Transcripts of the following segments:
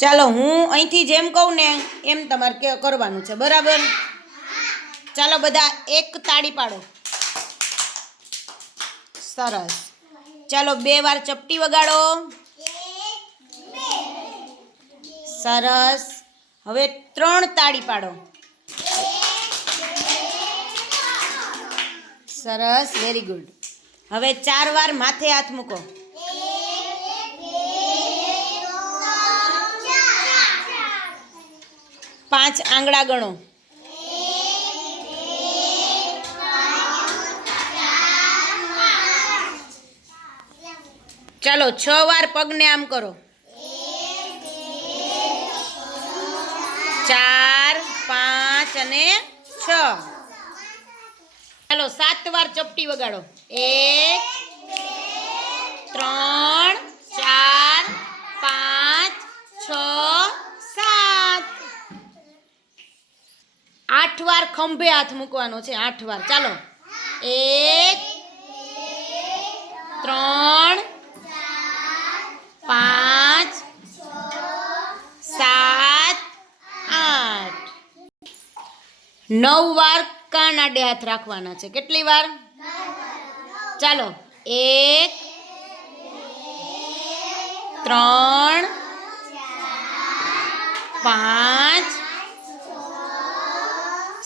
ચાલો, હું અહીંથી જેમ કહું ને એમ તમારે કરવાનું છે, બરાબર? ચાલો, બધા એક તાળી પાડો. સરસ. ચાલો, બે વાર ચપટી વગાડો. સરસ. હવે ત્રણ તાળી પાડો. સરસ વેરી ગુડ હવે ચાર વાર માથે હાથ મૂકો. પાંચ આંગળા ગણો. ચાલો, છ વાર પગને આમ કરો. ચાર, પાંચ અને છ. ચાલો, સાત વાર ચપટી વગાડો. એક ત્રણ ચાર પાંચ છ સાત આઠ વાર ખંભે હાથ મૂકવાનો છે, આઠ વાર. ચાલો. એક, ત્રણ, પાંચ, સાત, આઠ. નવ વાર કાન આડે હાથ રાખવાના છે. કેટલી વાર? ચાલો. એક, ત્રણ, પાંચ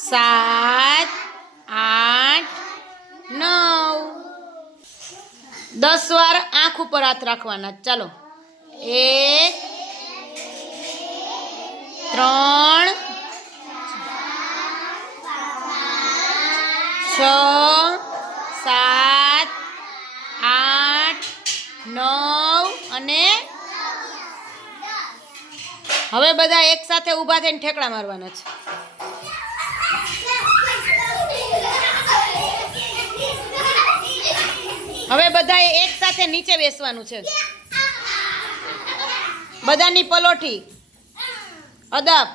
સાત, આઠ, નવ. દસ વાર આંખ ઉપર હાથ રાખવાના. ચાલો. એક, ત્રણ, છ, સાત, આઠ, નવ અને હવે બધા એક સાથે ઊભા થઈને ઠેકડા મારવાના છે. બધાએ એક સાથે નીચે બેસવાનું છે. બધાની પલોઠી. અદાબ.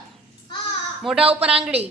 મોઢા ઉપર આંગળી.